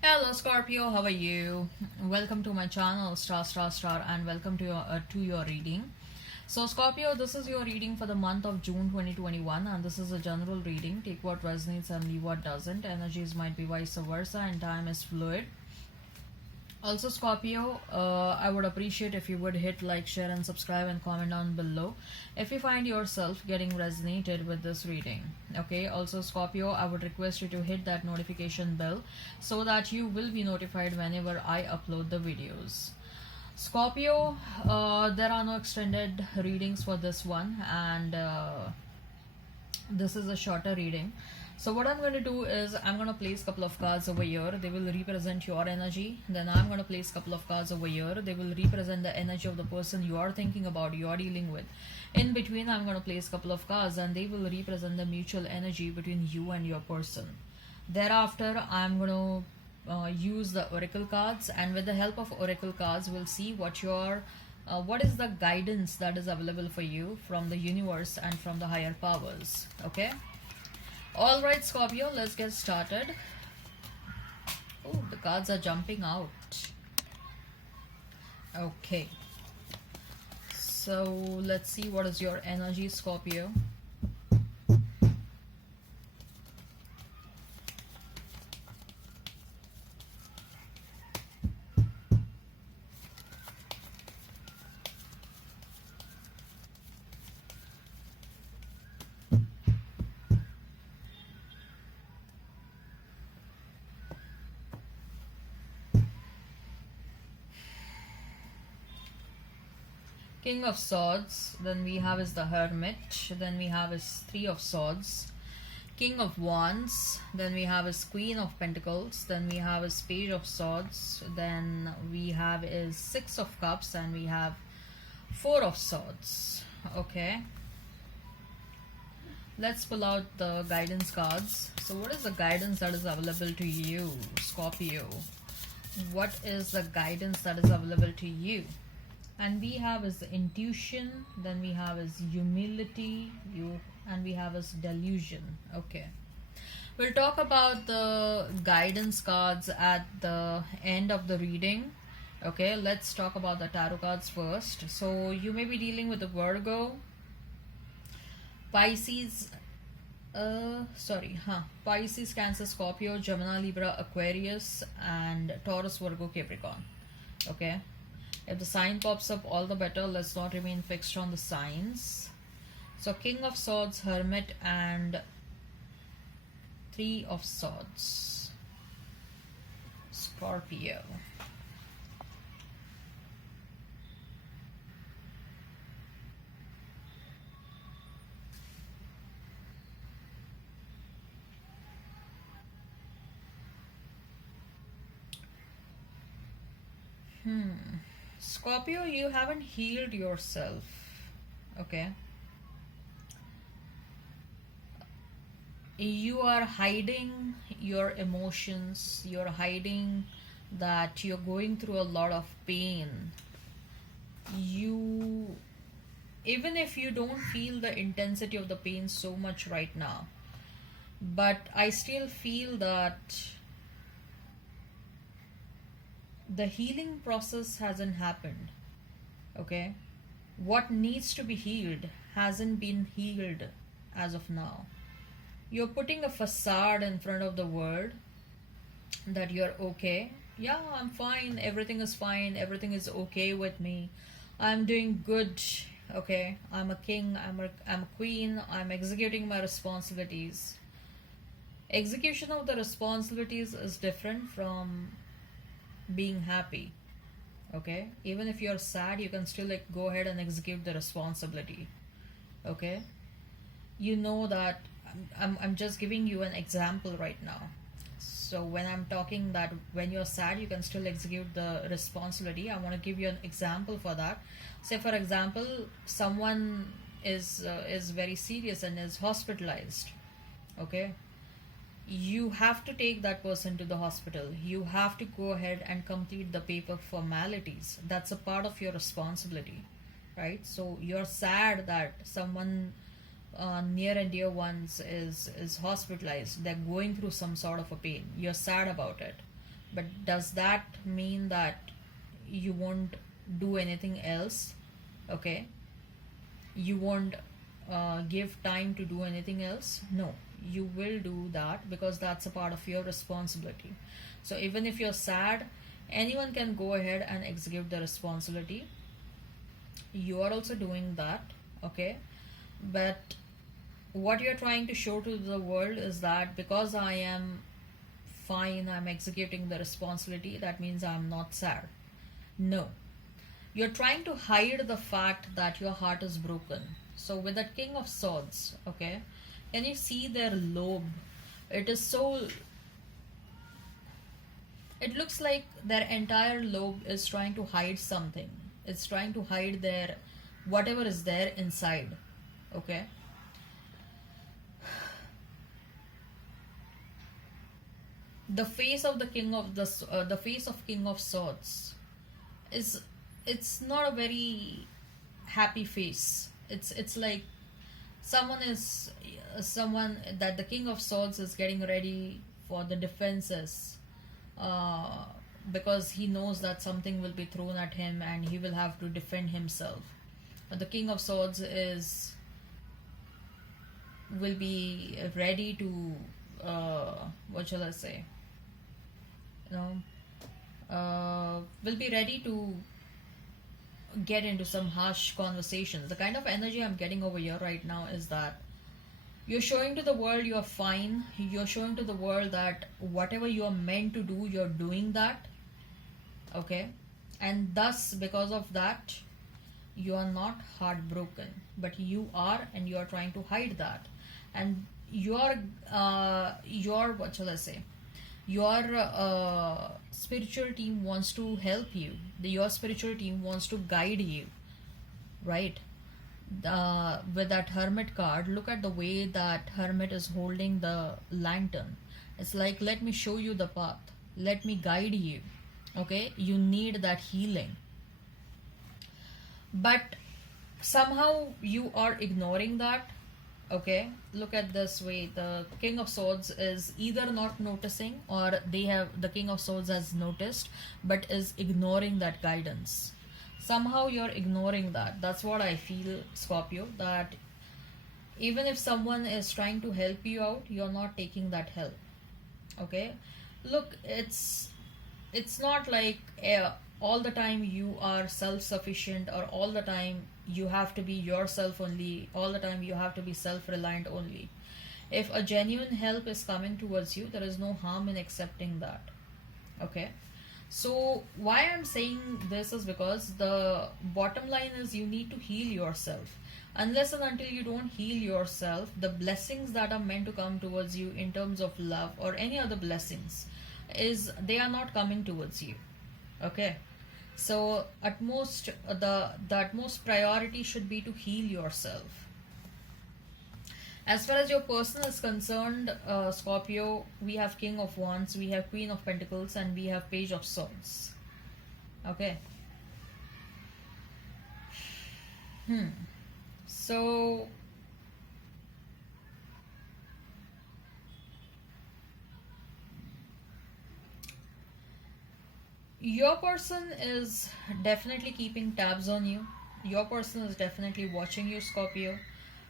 Hello Scorpio, how are you? Welcome to my channel Star, and welcome to your reading. So Scorpio, this is your reading for the month of June 2021, and this is a general reading. Take what resonates and leave what doesn't. Energies might be vice versa and time is fluid. Also Scorpio, I would appreciate if you would hit like, share and subscribe and comment down below if you find yourself getting resonated with this reading. Okay, also Scorpio, I would request you to hit that notification bell so that you will be notified whenever I upload the videos. Scorpio, there are no extended readings for this one, and this is a shorter reading. So what I'm going to do is I'm going to place a couple of cards over here. They will represent your energy. Then I'm going to place a couple of cards over here. They will represent the energy of the person you are thinking about, you are dealing with. In between, I'm going to place a couple of cards and they will represent the mutual energy between you and your person. Thereafter, I'm going to use the oracle cards, and with the help of oracle cards, we'll see what is the guidance that is available for you from the universe and from the higher powers. Okay. All right, Scorpio, let's get started. Oh, the cards are jumping out. Okay. So let's see what is your energy, Scorpio. King of Swords, then we have is the Hermit, then we have is Three of Swords, King of Wands, then we have is Queen of Pentacles, then we have is Page of Swords, then we have is Six of Cups, and we have Four of Swords. Okay, let's pull out the guidance cards. So what is the guidance that is available to you, Scorpio? What is the guidance that is available to you? And we have is intuition, then we have is humility, and we have is delusion. Okay, we'll talk about the guidance cards at the end of the reading. Okay, let's talk about the tarot cards first. So you may be dealing with the Virgo, Pisces, Pisces, Cancer, Scorpio, Gemini, Libra, Aquarius, and Taurus, Virgo, Capricorn. Okay, if the sign pops up, all the better. Let's not remain fixed on the signs. So King of Swords, Hermit, and Three of Swords, Scorpio. Scorpio, you haven't healed yourself. Okay, you are hiding your emotions, you're hiding that you're going through a lot of pain. You, even if you don't feel the intensity of the pain so much right now, but I still feel that the healing process hasn't happened. Okay, what needs to be healed hasn't been healed as of now. You're putting a facade in front of the world that you're okay. Yeah, I'm fine, everything is fine, everything is okay with me, I'm doing good. Okay, I'm a king, I'm a queen, I'm executing my responsibilities. Execution of the responsibilities is different from being happy. Okay, even if you're sad, you can still like go ahead and execute the responsibility. Okay, you know that I'm just giving you an example right now. So when I'm talking that when you're sad you can still execute the responsibility, I want to give you an example for that. Say for example, someone is very serious and is hospitalized. Okay, you have to take that person to the hospital, you have to go ahead and complete the paper formalities. That's a part of your responsibility, right? So you're sad that someone near and dear ones is hospitalized, they're going through some sort of a pain, you're sad about it. But does that mean that you won't do anything else? Okay, you won't give time to do anything else? No, you will do that because that's a part of your responsibility. So even if you're sad, anyone can go ahead and execute the responsibility. You are also doing that, okay? But what you're trying to show to the world is that because I am fine, I'm executing the responsibility, that means I'm not sad. No, you're trying to hide the fact that your heart is broken. So with the King of Swords, okay, can you see their lobe? It is so, it looks like their entire lobe is trying to hide something. It's trying to hide their whatever is there inside, okay? The face of the face of King of Swords is, it's not a very happy face. It's like someone that the King of Swords is getting ready for the defenses, uh, because he knows that something will be thrown at him and he will have to defend himself. But the King of Swords is will be ready to, what shall I say, you know, will be ready to get into some harsh conversations. The kind of energy I'm getting over here right now is that you're showing to the world you're fine. You're showing to the world that whatever you're meant to do, you're doing that. Okay? And thus, because of that, you are not heartbroken. But you are, and you are trying to hide that. And your what shall I say? Your spiritual team wants to help you. Your spiritual team wants to guide you, right? With that Hermit card, look at the way that Hermit is holding the lantern. It's like, let me show you the path, let me guide you. Okay, you need that healing, but somehow you are ignoring that. Okay, look at this way, the King of Swords is either not noticing, or the King of Swords has noticed but is ignoring that guidance. Somehow you're ignoring that. That's what I feel, Scorpio, that even if someone is trying to help you out, you're not taking that help. Okay, look, it's not like all the time you are self-sufficient, or all the time you have to be yourself only, all the time you have to be self-reliant only. If a genuine help is coming towards you, there is no harm in accepting that. Okay, so why I'm saying this is because the bottom line is you need to heal yourself. Unless and until you don't heal yourself, the blessings that are meant to come towards you in terms of love or any other blessings, is they are not coming towards you. Okay, so at most the utmost priority should be to heal yourself. As far as your person is concerned, Scorpio, we have King of Wands, we have Queen of Pentacles, and we have Page of Swords. Okay. So your person is definitely keeping tabs on you. Your person is definitely watching you, Scorpio.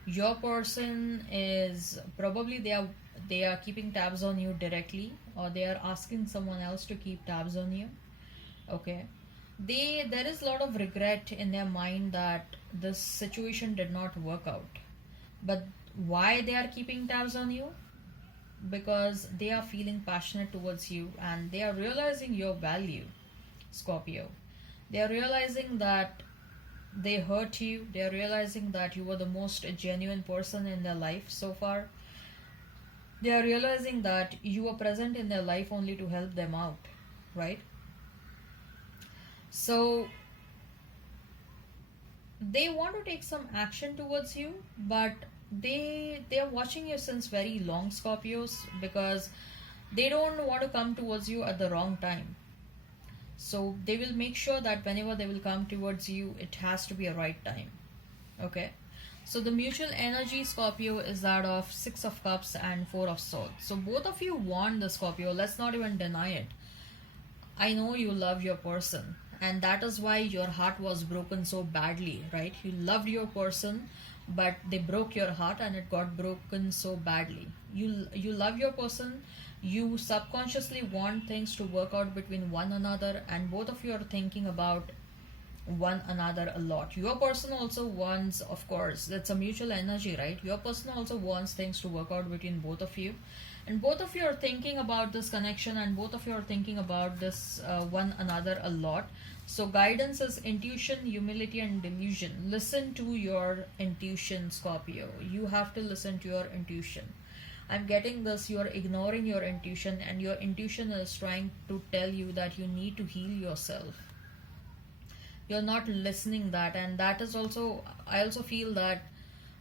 Your person is probably, they are keeping tabs on you directly, or they are asking someone else to keep tabs on you. Okay, there is a lot of regret in their mind that this situation did not work out. But why they are keeping tabs on you? Because they are feeling passionate towards you, and they are realizing your value, Scorpio. They are realizing that they hurt you. They are realizing that you were the most genuine person in their life so far. They are realizing that you were present in their life only to help them out, right? So they want to take some action towards you, but they are watching you since very long, Scorpios, because they don't want to come towards you at the wrong time. So they will make sure that whenever they will come towards you, it has to be a right time. Okay, so the mutual energy, Scorpio, is that of Six of Cups and Four of Swords. So both of you want the Scorpio, let's not even deny it. I know you love your person, and that is why your heart was broken so badly, right? You loved your person, but they broke your heart and it got broken so badly. You love your person, you subconsciously want things to work out between one another, and both of you are thinking about one another a lot. Your person also wants, of course, it's a mutual energy, right? Your person also wants things to work out between both of you, and both of you are thinking about this connection, and both of you are thinking about this one another a lot. So guidance is intuition, humility, and delusion. Listen to your intuition, Scorpio. You have to listen to your intuition. I'm getting this, you're ignoring your intuition, and your intuition is trying to tell you that you need to heal yourself. You're not listening that, and that is also, I also feel that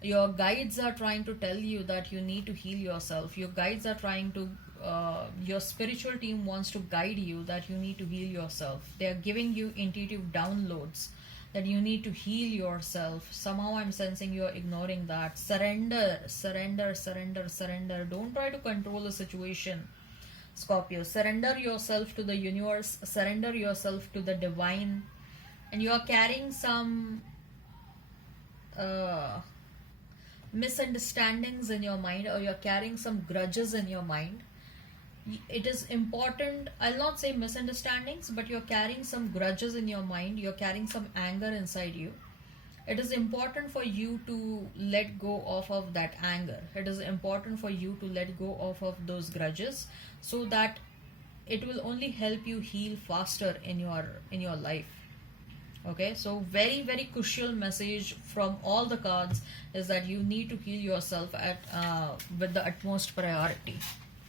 your guides are trying to tell you that you need to heal yourself. Your guides are trying to your spiritual team wants to guide you that you need to heal yourself. They are giving you intuitive downloads that you need to heal yourself. Somehow I'm sensing you're ignoring that. Surrender, surrender, surrender, surrender. Don't try to control the situation, Scorpio. Surrender yourself to the universe, surrender yourself to the divine. And you are carrying some misunderstandings in your mind, or you're carrying some grudges in your mind. It is important, I'll not say misunderstandings, but you're carrying some grudges in your mind, you're carrying some anger inside you. It is important for you to let go of that anger. It is important for you to let go of those grudges, so that it will only help you heal faster in your life. Okay, so very, very crucial message from all the cards is that you need to heal yourself at with the utmost priority.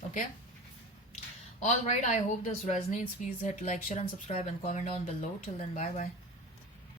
Okay, all right, I hope this resonates. Please hit like, share, and subscribe, and comment down below. Till then, bye bye.